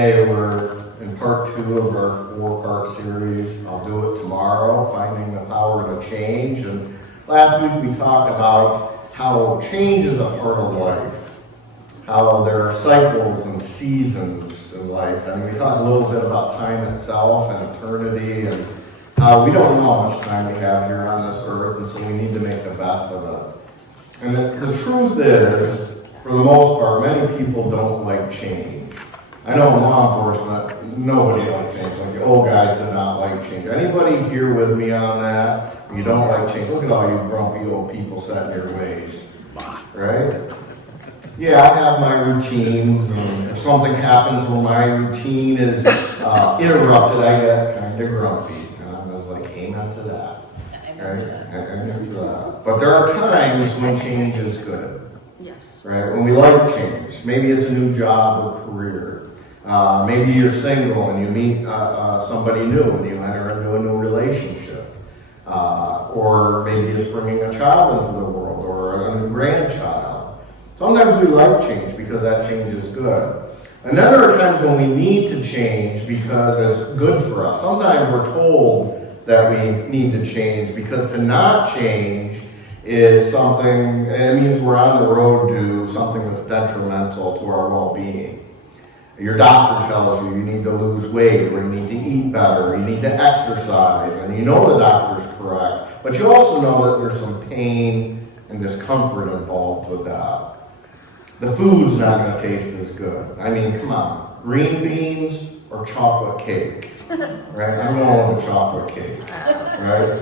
Today we're in part 2 of our 4-part series. I'll do it tomorrow, Finding the Power to Change. And last week we talked about how change is a part of life, how there are cycles and seasons in life. And we talked a little bit about time itself and eternity and how we don't know how much time we have here on this earth, and so we need to make the best of it. And the truth is, for the most part, many people don't like change. I know in law enforcement, nobody likes change. Like the old guys do not like change. Anybody here with me on that? You don't like change. Look at all you grumpy old people set in your ways. Right? Yeah, I have my routines, and if something happens where my routine is interrupted, I get kind of grumpy. And I'm just like, amen to that. Right? Amen to that. But there are times when change is good. Yes. Right? When we like change. Maybe it's a new job or career. Maybe you're single and you meet somebody new and you enter into a new relationship. Or maybe it's bringing a child into the world or a new grandchild. Sometimes we like change because that change is good. And then there are times when we need to change because it's good for us. Sometimes we're told that we need to change because to not change is something, it means we're on the road to something that's detrimental to our well-being. Your doctor tells you need to lose weight, or you need to eat better, or you need to exercise, and you know the doctor's correct, but you also know that there's some pain and discomfort involved with that. The food's not going to taste as good. I mean, come on, green beans or chocolate cake, right? I'm going with chocolate cake, right?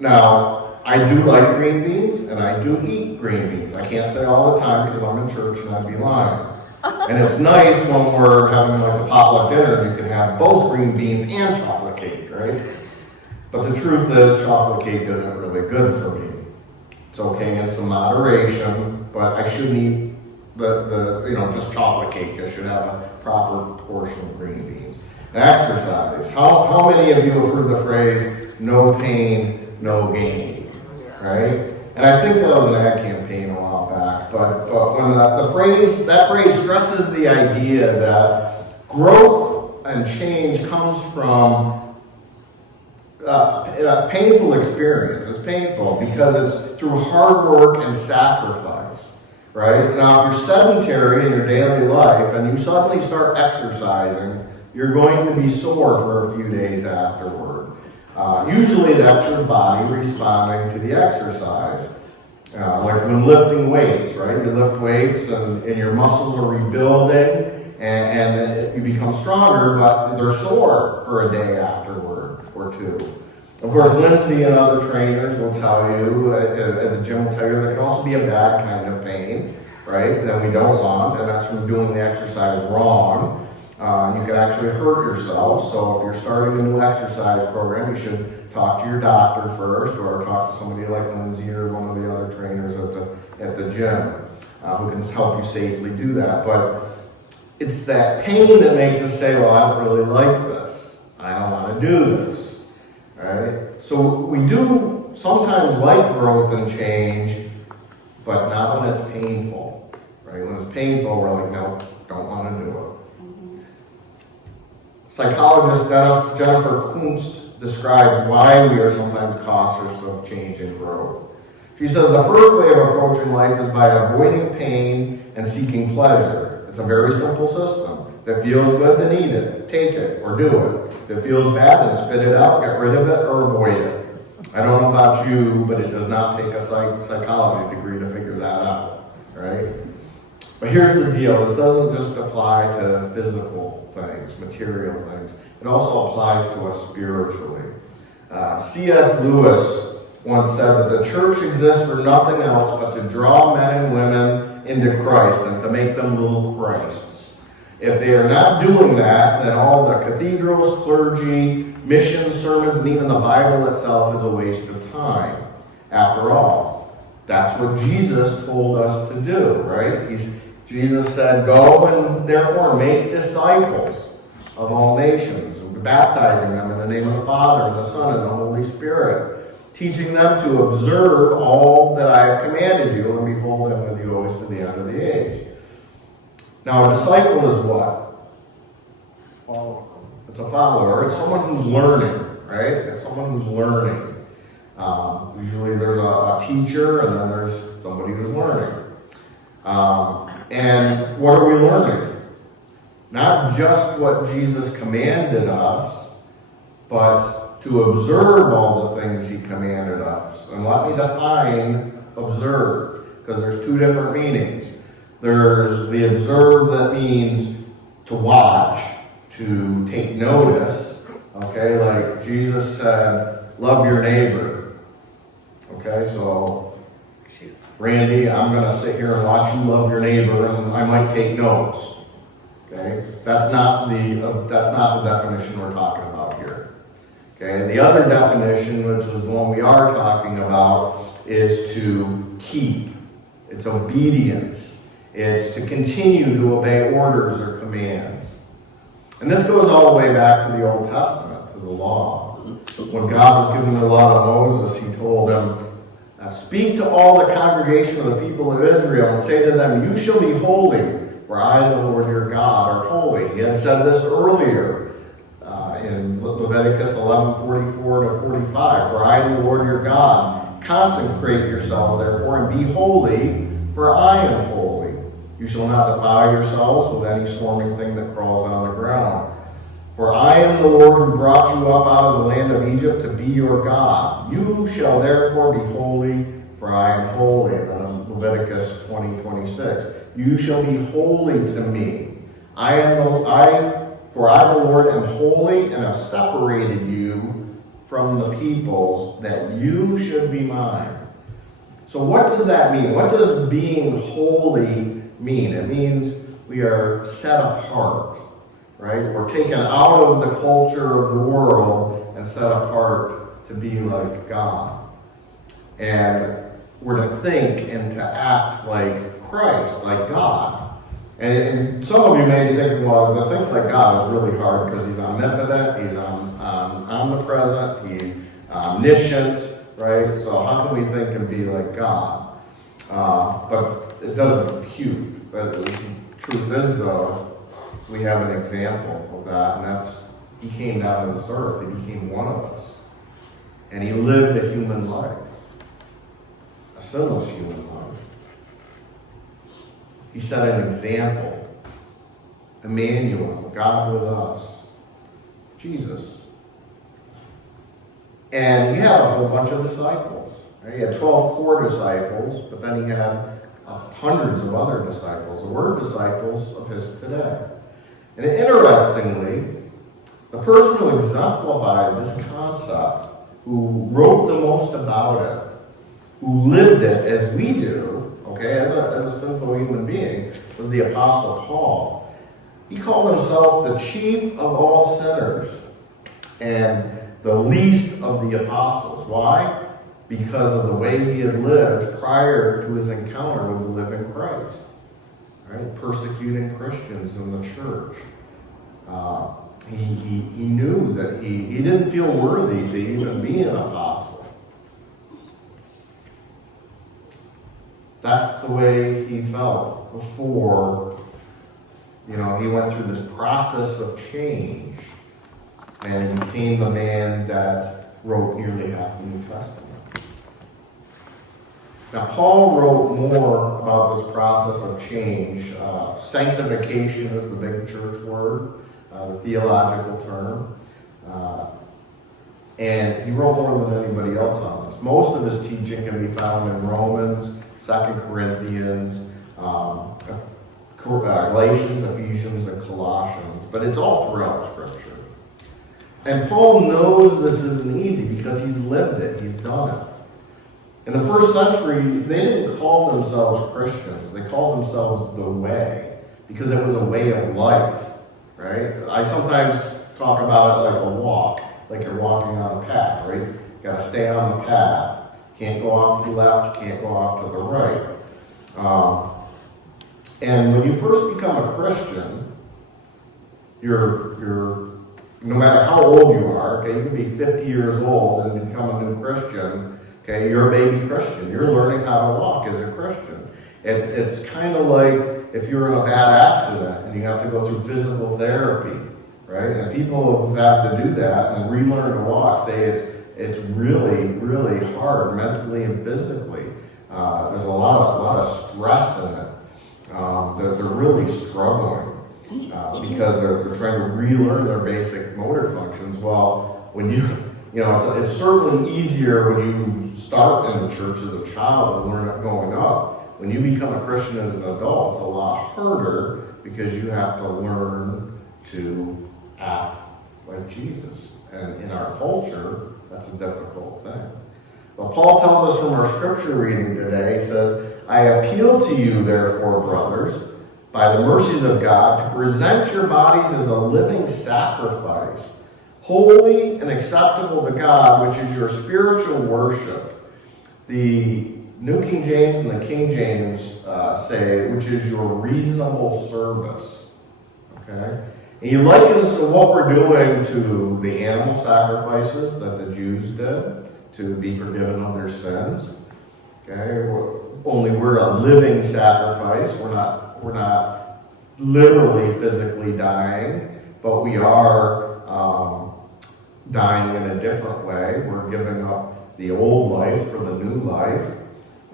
Now, I do like green beans, and I do eat green beans. I can't say all the time because I'm in church and I'd be lying. And it's nice when we're having like a potluck dinner and you can have both green beans and chocolate cake, right? But the truth is, chocolate cake isn't really good for me. It's okay in some moderation, but I shouldn't eat just chocolate cake. I should have a proper portion of green beans. And exercise. How many of you have heard the phrase, no pain, no gain, right? And I think that was an ad campaign a while back, but when that phrase stresses the idea that growth and change comes from a painful experience. It's painful because it's through hard work and sacrifice, right? Now, if you're sedentary in your daily life and you suddenly start exercising, you're going to be sore for a few days afterward. Usually that's your body responding to the exercise. Like when lifting weights, right? You lift weights and your muscles are rebuilding and you become stronger, but they're sore for a day afterward or two. Of course, Lindsay and other trainers will tell you, at the gym will tell you, there can also be a bad kind of pain, right? That we don't want, and that's from doing the exercise wrong. You can actually hurt yourself, so if you're starting a new exercise program, you should talk to your doctor first, or talk to somebody like Lindsay or one of the other trainers at the gym who can help you safely do that. But it's that pain that makes us say, well, I don't really like this. I don't want to do this, right? So we do sometimes like growth and change, but not when it's painful, right? When it's painful, we're like, no, don't want to do it. Psychologist Jennifer Kunst describes why we are sometimes cautious of change and growth. She says the first way of approaching life is by avoiding pain and seeking pleasure. It's a very simple system. If it feels good, then eat it, take it, or do it. If it feels bad, then spit it out, get rid of it, or avoid it. I don't know about you, but it does not take a psychology degree to figure that out, right? But here's the deal. This doesn't just apply to physical things, material things. It also applies to us spiritually. C.S. Lewis once said that the church exists for nothing else but to draw men and women into Christ and to make them little Christs. If they are not doing that, then all the cathedrals, clergy, missions, sermons, and even the Bible itself is a waste of time. After all, that's what Jesus told us to do, right? Jesus said, go and therefore make disciples of all nations, baptizing them in the name of the Father and the Son and the Holy Spirit, teaching them to observe all that I have commanded you, and behold, I am with you always to the end of the age. Now, a disciple is what? Follow. It's a follower. It's someone who's learning, right? It's someone who's learning. Usually there's a teacher, and then there's somebody who's learning. And what are we learning? Not just what Jesus commanded us, but to observe all the things he commanded us. And let me define observe, because there's two different meanings. There's the observe that means to watch, to take notice. Okay, like Jesus said, love your neighbor. Okay, so Randy, I'm going to sit here and watch you love your neighbor, and I might take notes. Okay, that's not the definition we're talking about here. Okay, the other definition, which is the one we are talking about, is to keep. It's obedience. It's to continue to obey orders or commands. And this goes all the way back to the Old Testament, to the law. When God was giving the law to Moses, he told him, speak to all the congregation of the people of Israel and say to them, you shall be holy, for I, the Lord your God, are holy. He had said this earlier in Leviticus 11:44 to 45. For I, the Lord your God, consecrate yourselves therefore and be holy, for I am holy. You shall not defile yourselves with any swarming thing that crawls on the ground. For I am the Lord who brought you up out of the land of Egypt to be your God. You shall therefore be holy, for I am holy. And then in Leviticus 20:26. You shall be holy to me. For I, the Lord, am holy and have separated you from the peoples, that you should be mine. So what does that mean? What does being holy mean? It means we are set apart, right? We're taken out of the culture of the world and set apart to be like God. And we're to think and to act like Christ, like God. And some of you may be thinking, well, to think like God is really hard because he's omnipotent, he's omnipresent, he's omniscient, right? So how can we think and be like God? But it doesn't compute. But the truth is, though, we have an example of that, and that's he came down to this earth, he became one of us. And he lived a human life, a sinless human life. He set an example. Emmanuel, God with us. Jesus. And he had a whole bunch of disciples. Right? He had 12 core disciples, but then he had hundreds of other disciples. The word disciples of his today. And interestingly, the person who exemplified this concept, who wrote the most about it, who lived it as we do, okay, as a sinful human being, was the Apostle Paul. He called himself the chief of all sinners and the least of the apostles. Why? Because of the way he had lived prior to his encounter with the living Christ. Right? Persecuting Christians in the church. He knew that he didn't feel worthy to even be an apostle. That's the way he felt before, he went through this process of change and became the man that wrote nearly half the New Testament. Now, Paul wrote more about this process of change. Sanctification is the big church word, the theological term. And he wrote more than anybody else on this. Most of his teaching can be found in Romans, 2 Corinthians, Galatians, Ephesians, and Colossians. But it's all throughout Scripture. And Paul knows this isn't easy because he's lived it. He's done it. In the first century, they didn't call themselves Christians. They called themselves the Way because it was a way of life, right? I sometimes talk about it like a walk, like you're walking on a path, right? You got to stay on the path. Can't go off to the left, can't go off to the right. And when you first become a Christian, you're no matter how old you are, okay, you can be 50 years old and become a new Christian, okay, you're a baby Christian. You're learning how to walk as a Christian. It's kind of like if you're in a bad accident and you have to go through physical therapy, right? And people who have to do that and relearn to walk say it's really, really hard mentally and physically. There's a lot of stress in it. They're really struggling because they're trying to relearn their basic motor functions. Well, when it's certainly easier when you start in the church as a child and learn it going up. When you become a Christian as an adult, it's a lot harder because you have to learn to act like Jesus. And in our culture, that's a difficult thing. Well, Paul tells us from our scripture reading today, he says, I appeal to you, therefore, brothers, by the mercies of God, to present your bodies as a living sacrifice, holy and acceptable to God, which is your spiritual worship. The New King James and the King James say, which is your reasonable service. Okay? And he likens what we're doing to the animal sacrifices that the Jews did to be forgiven of their sins. Okay? Only we're a living sacrifice. We're not literally physically dying, but we are dying in a different way. We're giving up the old life for the new life.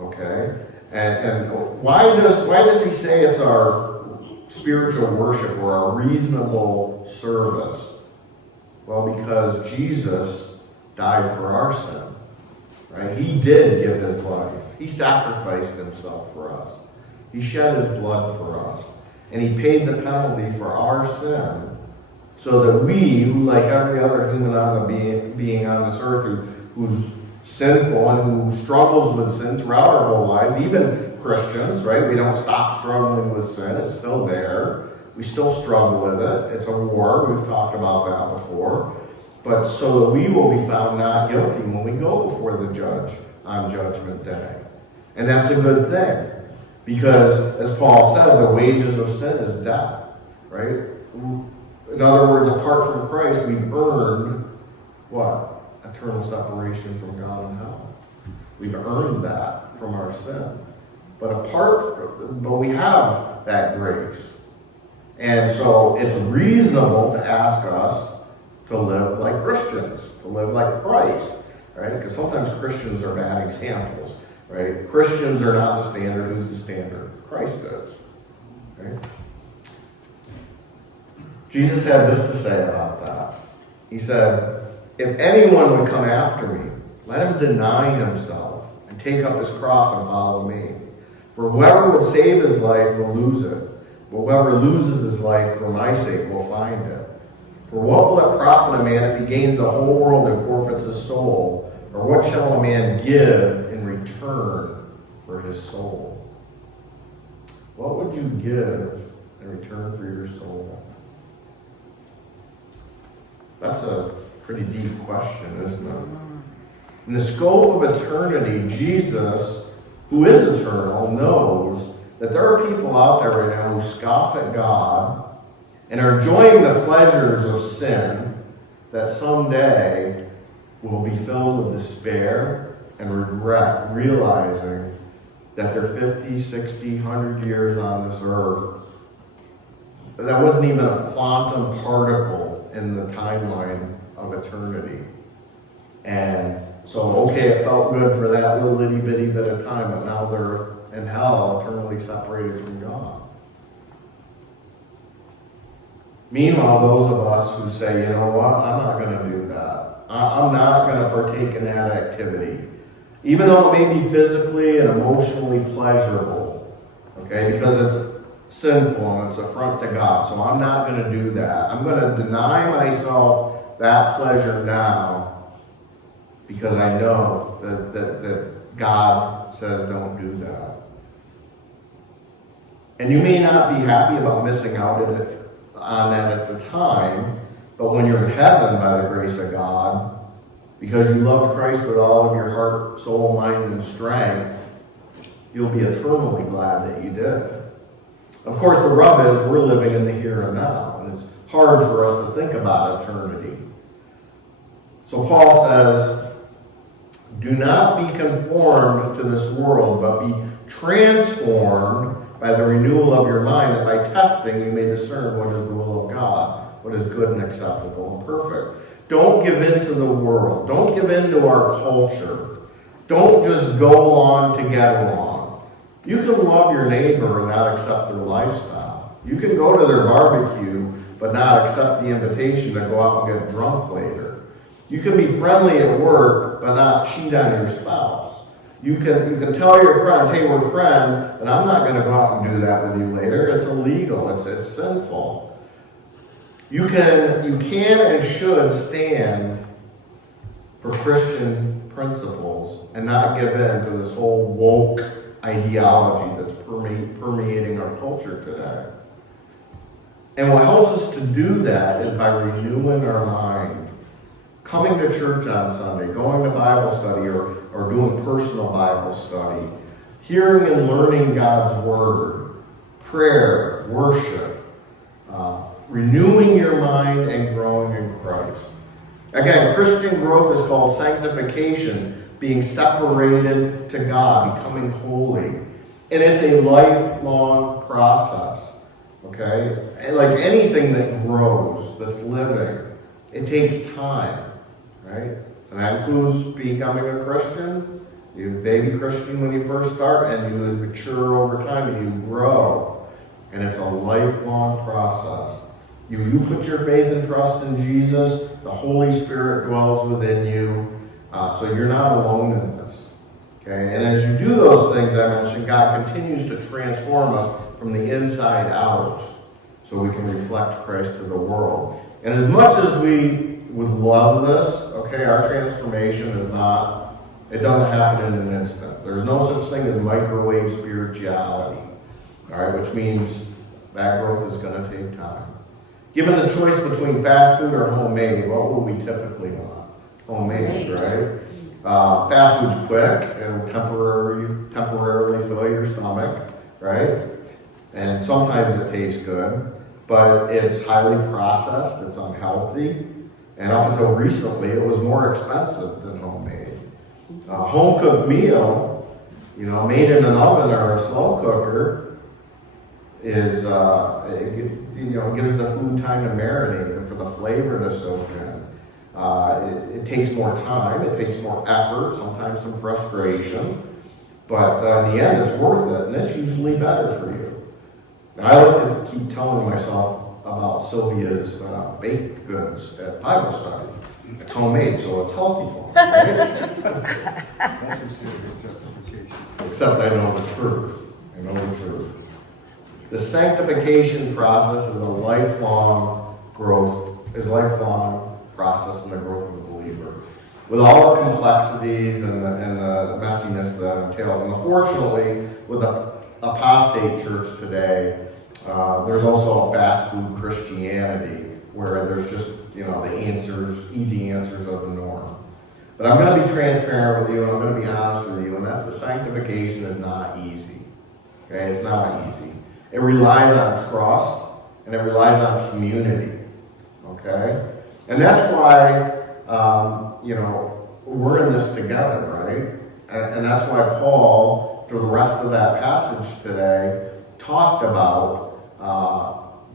Okay? And why does he say it's our spiritual worship or our reasonable service? Well, because Jesus died for our sin. Right? He did give his life. He sacrificed himself for us. He shed his blood for us. And he paid the penalty for our sin so that we, who like every other human being on this earth who's sinful and who struggles with sin throughout our whole lives, even Christians, right? We don't stop struggling with sin. It's still there. We still struggle with it. It's a war. We've talked about that before. But so that we will be found not guilty when we go before the judge on Judgment Day. And that's a good thing. Because, as Paul said, the wages of sin is death. Right? In other words, apart from Christ, we've earned what? Eternal separation from God and hell. We've earned that from our sin. But we have that grace. And so it's reasonable to ask us to live like Christians, to live like Christ, right? Because sometimes Christians are bad examples, right? Christians are not the standard. Who's the standard? Christ is, right? Jesus had this to say about that. He said, if anyone would come after me, let him deny himself and take up his cross and follow me. For whoever would save his life will lose it, but whoever loses his life for my sake will find it. For what will it profit a man if he gains the whole world and forfeits his soul? Or what shall a man give in return for his soul? What would you give in return for your soul? That's a pretty deep question, isn't it? In the scope of eternity, Jesus, who is eternal, knows that there are people out there right now who scoff at God and are enjoying the pleasures of sin that someday will be filled with despair and regret, realizing that their 50, 60, 100 years on this earth, that wasn't even a quantum particle in the timeline of eternity. And so, okay, it felt good for that little itty bitty bit of time, but now they're in hell, eternally separated from God. Meanwhile, those of us who say, you know what, I'm not going to do that. I'm not going to partake in that activity. Even though it may be physically and emotionally pleasurable, okay, because it's sinful and it's affront to God. So I'm not going to do that. I'm going to deny myself that pleasure now because I know that God says don't do that. And you may not be happy about missing out on that at the time, but when you're in heaven by the grace of God, because you loved Christ with all of your heart, soul, mind, and strength, you'll be eternally glad that you did. Of course, the rub is we're living in the here and now, and it's hard for us to think about eternity. So Paul says, do not be conformed to this world, but be transformed by the renewal of your mind, that by testing you may discern what is the will of God, what is good and acceptable and perfect. Don't give in to the world. Don't give in to our culture. Don't just go along to get along. You can love your neighbor and not accept their lifestyle. You can go to their barbecue but not accept the invitation to go out and get drunk later. You can be friendly at work but not cheat on your spouse. You can tell your friends, hey, we're friends, but I'm not going to go out and do that with you later. It's illegal. It's sinful. You can and should stand for Christian principles and not give in to this whole woke ideology that's permeating our culture today. And what helps us to do that is by renewing our mind. Coming to church on Sunday, going to Bible study or doing personal Bible study, hearing and learning God's Word, prayer, worship, renewing your mind and growing in Christ. Again, Christian growth is called sanctification, being separated to God, becoming holy. And it's a lifelong process, okay? And like anything that grows, that's living, it takes time, right? And that includes becoming a Christian. You're a baby Christian when you first start, and you mature over time, and you grow. And it's a lifelong process. You put your faith and trust in Jesus, the Holy Spirit dwells within you, so you're not alone in this. Okay? And as you do those things, I mentioned, God continues to transform us from the inside out so we can reflect Christ to the world. And as much as we would love this, okay, our transformation is not, it doesn't happen in an instant. There's no such thing as microwave spirituality, all right, which means that growth is going to take time. Given the choice between fast food or homemade, what will we typically want? Homemade, right? Fast food's quick and temporarily fill your stomach, right? And sometimes it tastes good, but it's highly processed, it's unhealthy, and up until recently it was more expensive than homemade. A home-cooked meal, made in an oven or a slow cooker is, it gives the food time to marinate and for the flavor to soak in. It takes more time, it takes more effort, sometimes some frustration, but in the end it's worth it, and it's usually better for you. Now, I like to keep telling myself about Sylvia's baked goods at Bible study. It's homemade, so it's healthy for me, right? That's some serious justification. Except I know the truth. I know the truth. The sanctification process is a lifelong process in the growth of a believer, with all the complexities and the messiness that entails. And unfortunately, with the apostate church today, there's also a fast food Christianity where there's just, the answers, easy answers are the norm. But I'm going to be transparent with you, and I'm going to be honest with you, and that's the sanctification is not easy. Okay, it's not easy. It relies on trust, and it relies on community. Okay? And that's why, we're in this together, right? And that's why Paul, for the rest of that passage today, talked about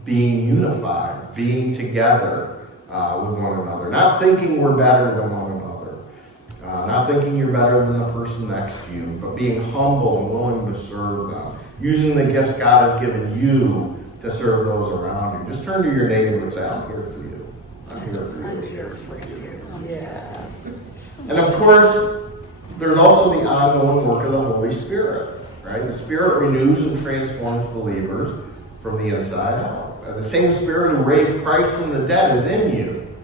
being unified, being together with one another. Not thinking we're better than one another. Not thinking you're better than the person next to you, but being humble and willing to serve them. Using the gifts God has given you to serve those around you. Just turn to your neighbor and say, I'm here for you. I'm here for you. I'm here for you. Yeah. And of course, there's also the ongoing work of the Holy Spirit, right? The Spirit renews and transforms believers from the inside out. The same Spirit who raised Christ from the dead is in you.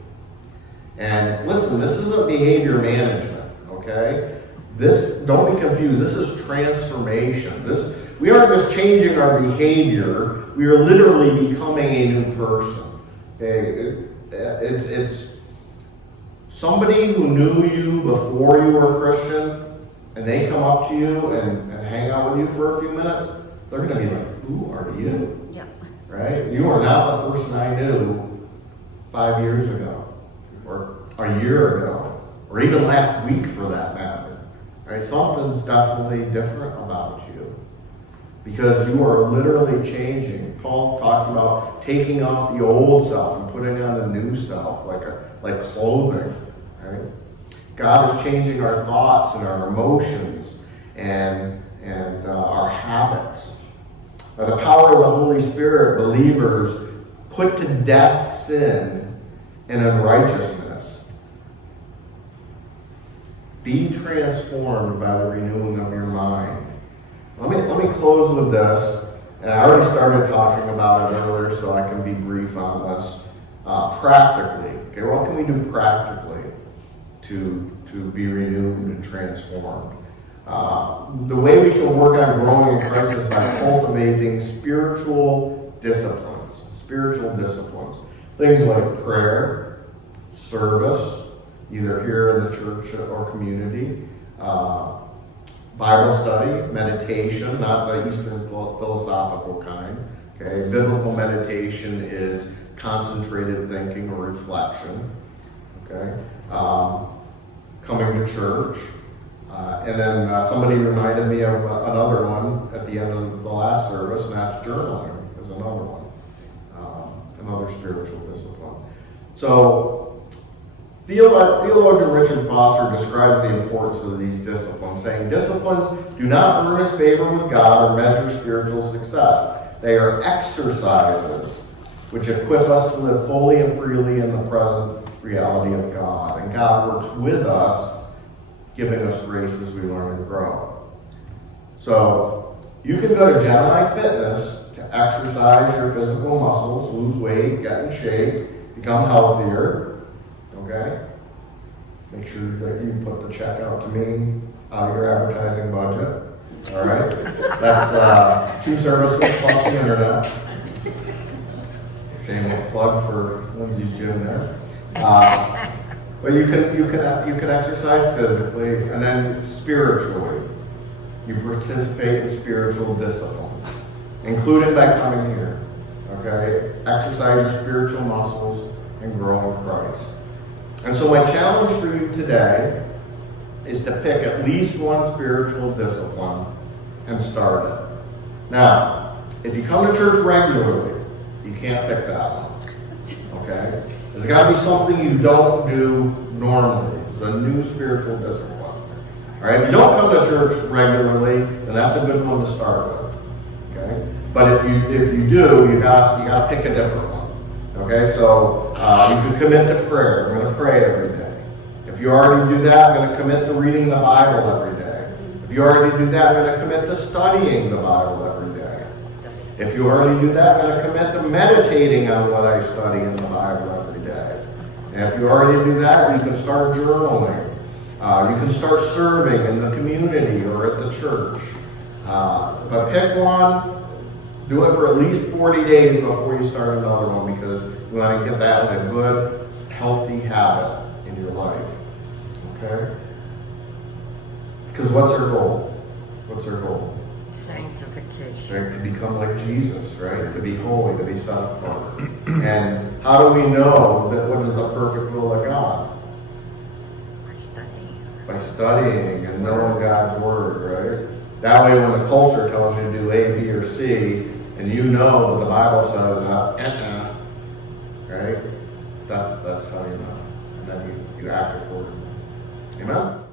And listen, this isn't behavior management, okay? Don't be confused. This is transformation. We aren't just changing our behavior. We are literally becoming a new person. Okay? It's somebody who knew you before you were a Christian, and they come up to you and hang out with you for a few minutes, they're going to be like, who are you? Yeah. Right? You are not the person I knew 5 years ago, or a year ago, or even last week for that matter. Right? Something's definitely different about you. because you are literally changing. Paul talks about taking off the old self and putting on the new self, like clothing, right? God is changing our thoughts and our emotions and our habits. By the power of the Holy Spirit, believers put to death sin and unrighteousness. Be transformed by the renewing of your mind. Let me close with this. And I already started talking about it earlier, so I can be brief on this. Practically, okay, what can we do practically to be renewed and transformed? The way we can work on growing in Christ is by cultivating spiritual disciplines. Things like prayer, service, either here in the church or community, Bible study, meditation, not the Eastern philosophical kind. Okay, biblical meditation is concentrated thinking or reflection. Okay, coming to church. And then somebody reminded me of another one at the end of the last service, and that's journaling is another one, another spiritual discipline. So theologian Richard Foster describes the importance of these disciplines, saying, disciplines do not earn us favor with God or measure spiritual success. They are exercises which equip us to live fully and freely in the present reality of God. And God works with us, giving us grace as we learn and grow. So you can go to Gemini Fitness to exercise your physical muscles, lose weight, get in shape, become healthier. Okay? Make sure that you put the check out to me out of your advertising budget. All right? That's 2 services plus the internet. Shameless plug for Lindsay's gym there. But you can exercise physically, and then spiritually, you participate in spiritual discipline, including by coming here. Okay, exercise your spiritual muscles and grow in Christ. And so my challenge for you today is to pick at least one spiritual discipline and start it. Now, if you come to church regularly, you can't pick that one. Okay? There's got to be something you don't do normally. It's a new spiritual discipline. All right? If you don't come to church regularly, then that's a good one to start with. Okay? But if you do, you got to pick a different one. Okay? So you can commit to prayer. I'm going to pray every day. If you already do that, I'm going to commit to reading the Bible every day. If you already do that, I'm going to commit to studying the Bible every day. If you already do that, I'm going to commit to meditating on what I study in the Bible every day. And if you already do that, you can start journaling. You can start serving in the community or at the church. But pick one, do it for at least 40 days before you start another one, because you want to get that as a good, healthy habit in your life. Okay? Because what's our goal? What's our goal? Sanctification. Right? To become like Jesus, right? To be holy, to be set apart. And how do we know that what is the perfect will of God? By studying. By studying and knowing God's word, right? That way when the culture tells you to do A, B, or C, and you know that the Bible says, right? That's how you know. And then you act accordingly. Amen?